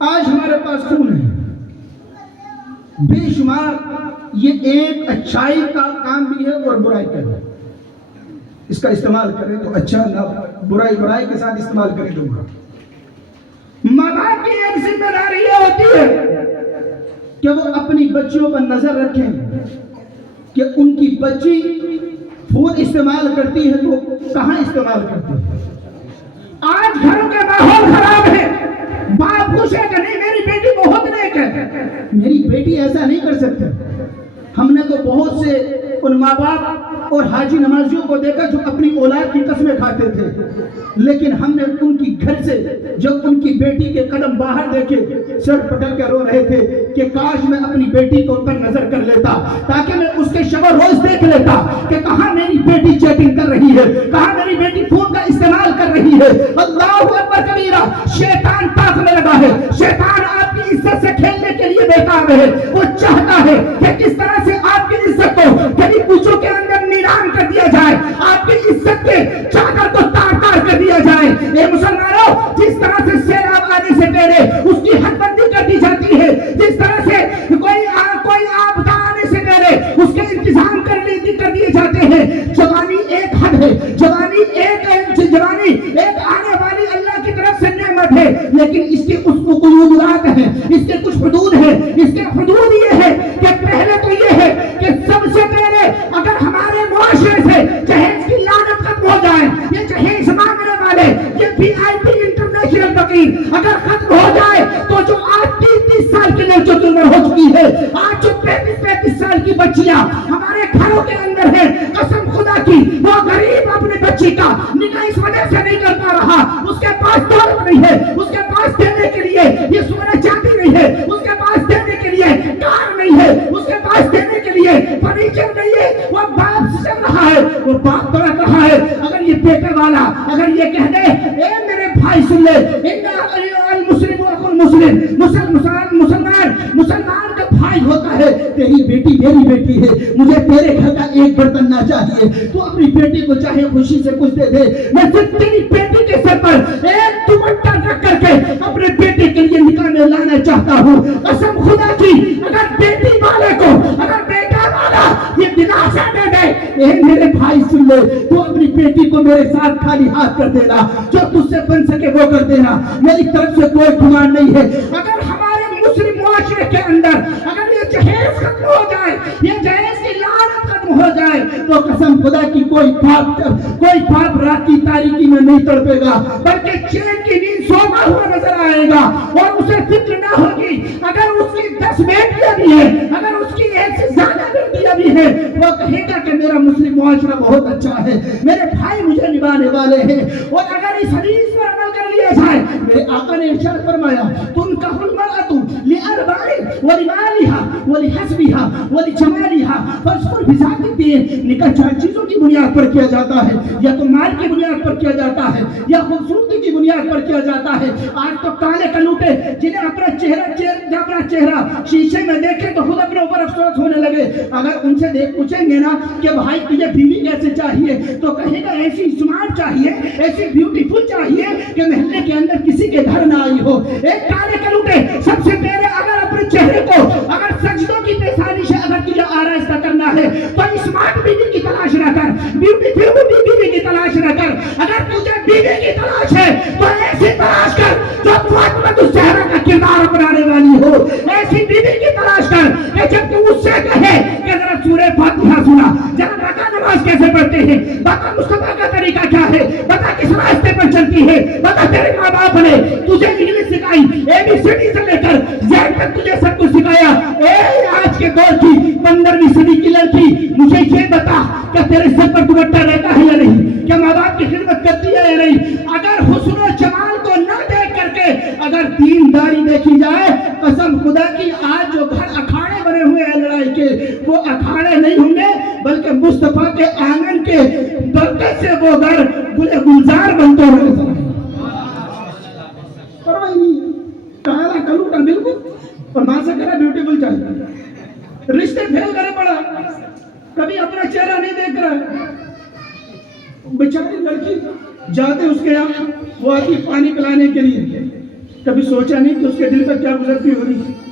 آج ہمارے پاس فون ہے، بے شمار، یہ ایک اچھائی کا کام بھی ہے اور برائی کا بھی۔ اس کا استعمال کریں تو اچھا، نہ برائی کے ساتھ استعمال کریں تو برا۔ ماں باپ کی ایک ذمہ داری یہ ہوتی ہے کہ وہ اپنی بچیوں پر نظر رکھیں کہ ان کی بچی فون استعمال کرتی ہے تو کہاں استعمال کرتی ہے۔ آج گھروں کے ماحول خراب ہے، باپ خوش ہے کہ نہیں میری بیٹی بہت نیک ہے، میری بیٹی ایسا نہیں کر سکتے۔ ہم نے تو بہت سے ان ماں باپ اور حاجی نمازیوں کو دیکھا جو اپنی اولاد کی قسمیں کھاتے تھے، لیکن ہم نے ان کی گھر سے جب ان کی بیٹی کے قدم باہر دیکھے سر پٹک کے رو رہے تھے کہ کاش میں اپنی بیٹی کو پر نظر کر لیتا تاکہ میں اس کے شب و روز دیکھ لیتا کہ کہاں میری بیٹی چیٹنگ کر رہی ہے، کہاں میری بیٹی فون کا استعمال کر رہی ہے۔ اللہ اکبر کبیرہ، شیطان تاکنے لگا ہے، شیطان آپ کی عزت سے کھیلنے کے لیے بیکار ہے۔ وہ چاہتا ہے کہ کس طرح سے آپ کی عزت کو کبھی پوچھوں کے اندر نیلام کر دیا جائے، آپ کی عزت کے چادر کو تار تار کر دیا جائے۔ اے مسلمانوں، جس طرح سے سیلاب آنے سے پہلے اس کی حد بندی کر دی جاتی ہے، جس طرح سے کوئی آپدہ آنے سے پہلے اس کے انتظام کر دیے جاتے ہیں، جوانی ایک حد ہے، جوانی ایک آنے والی اللہ کی طرف سے نعمت ہے، لیکن اس کے کچھ قیودات ہیں، اس کے کچھ حدود ہیں۔ اس کے حدود یہ ہے کہ پہلے تو یہ ہے کہ سب سے پہلے اگر ہمارے معاشرے سے جہیز کی لعنت ختم ہو جائے، یہ جہیز مانگنے والے، یہ وی آئی پی انٹرنیشنل فقیر اگر ختم ہو جائے تو جو آج 30 سال کے لوگ جو عمر ہو چکی ہے، آج جو 35 سال کی بچیاں ہمارے گھروں کے اندر ہیں، قسم خدا کی وہ غریب اپنے بچی کا نکاح اس وجہ سے نہیں کر پا رہا، اس کے پاس دولت نہیں ہے، اس کے پاس دینے کے لیے یہ سونا چاندی نہیں ہے، اس کے پاس دینے کے لیے کار نہیں ہے، اس کے پاس دینے کے لیے فرنیچر نہیں ہے۔ وہ باپ سے چل رہا ہے، وہ باپ بڑا رہا ہے۔ اگر یہ بیٹے والا اگر یہ کہہ دے اے میرے بھائی سن لے، المسلم اخو المسلم، مسلمان کا بھائی ہوتا ہے، تیری بیٹی میری بیٹی ہے، مجھے تیرے گھر کا ایک برتن نہ چاہیے، تو اپنی بیٹی کو چاہے خوشی سے کچھ دے دے، میں تیری بیٹی کے سر پر ایک دوپٹہ رکھ کر کے اپنے بیٹے کے لیے نکاح میں لانا چاہتا ہوں۔ قسم خدا کی اگر بیٹی والے کو اگر بیٹا والا یہ دلاسا دے دے اے میرے بھائی سن لے، تو اپنی بیٹی کو میرے ساتھ خالی ہاتھ کر دینا، جو تجھ سے بن سکے وہ کر دینا، میری طرف سے کوئی گمان نہیں ہے۔ اگر ہمارے مسلم معاشرے کے اندر اگر یہ جہیز ختم ہو جائے، یہ جہیز کی لعنت ختم ہو جائے، تو قسم خدا کی کوئی باپ رات کی تاریکی میں نہیں تڑپے گا، بلکہ چین کی نیند سوتا ہوا نظر آئے گا، اور اسے فکر نہ ہوگی اگر اس کی 10 بیٹیاں بھی ہیں، اگر اس کی 1 سے زیادہ بیٹیاں بھی ہیں، وہ کہے گا کہ میرا مسلم معاشرہ بہت اچھا ہے، میرے بھائی مجھے نبھانے والے ہیں۔ اور اگر اس حدیث پر عمل کر لیا جائے، میرے آقا نے ارشاد فرمایا تنکح المرأة لأربع ولمالها ولحسبها ولجمالها فاذكر بذات الدين۔ نکاح 4 چیزوں کی بنیاد پر کیا جاتا ہے، یا تو مال کی بنیاد پر کیا جاتا ہے، یا خوبصورتی کی بنیاد پر کیا جاتا ہے۔ آج تو کالے کلوٹے جنہیں اپنا چہرہ شیشے میں دیکھیں تو خود اپنے اوپر افسوس ہونے لگے، اگر ان سے پوچھیں گے نا کہ بھائی تجھے بیوی کیسے چاہیے، تو کہے گا ایسی اسمارٹ چاہیے، ایسی بیوٹیفل چاہیے کہ محلے کے اندر کسی کے گھر نہ آئی ہو۔ ایک کالے کلوٹے سب سے پہلے اگر اپنے چہرے کو اگر سجدوں کی پیشانی سے اگر تجھے آرائستہ کرنا ہے تو اسمارٹ بیوی کی تلاش نہ کر، بیوٹیفل بیوی کی تلاش نہ کر، اگر تجھے بیوی کی تلاش ہے تو ایسی تلاش کر جو فاطمہ الزہرا کا کردار اپنانے والی ہو، ایسی بیوی کی تلاش کر کہ جب تو اس سے کہے کہ ذرا سورہ فاتحہ سنا، ذرا بتا نماز کیسے پڑھتے ہیں، بتا مصطفیٰ کا طریقہ کیا ہے، بتا کس راستے پر چلتی ہے، بتا تیرے ماں باپ نے تجھے انگلش سکھائی، ABCD سے لے کر Z تک تجھے سب کچھ سکھایا، اے آج کے دور کی 15ویں صدی کی لڑکی مجھے یہ بتا کہ تیرے سر پر دوپٹہ رہتا ہے یا نہیں، کیا ماں باپ کی خدمت کرتی ہے یا نہیں۔ اگر حسن و جمال کو نہ دیکھ کر کے اگر دینداری دیکھی جائے، قسم خدا کی آج جو گھر اکھاڑے بنے ہوئے ہیں لڑائی کے، وہ اکھاڑے نہیں ہوں گے بلکہ مصطفیٰ کے آنگن کے برکت سے وہ گھر گلے گلزار بنتے ہوئے کالا کلوٹا بالکل، اور ماں سے کرا بیوٹیفل چاہیے، رشتے پھیل کرے پڑا، کبھی اپنا چہرہ نہیں دیکھ رہا، بیچاری لڑکی جاتے اس کے یہاں وہ آتی پانی پلانے کے لیے، کبھی سوچا نہیں کہ اس کے دل پر کیا گزرتی ہوگی.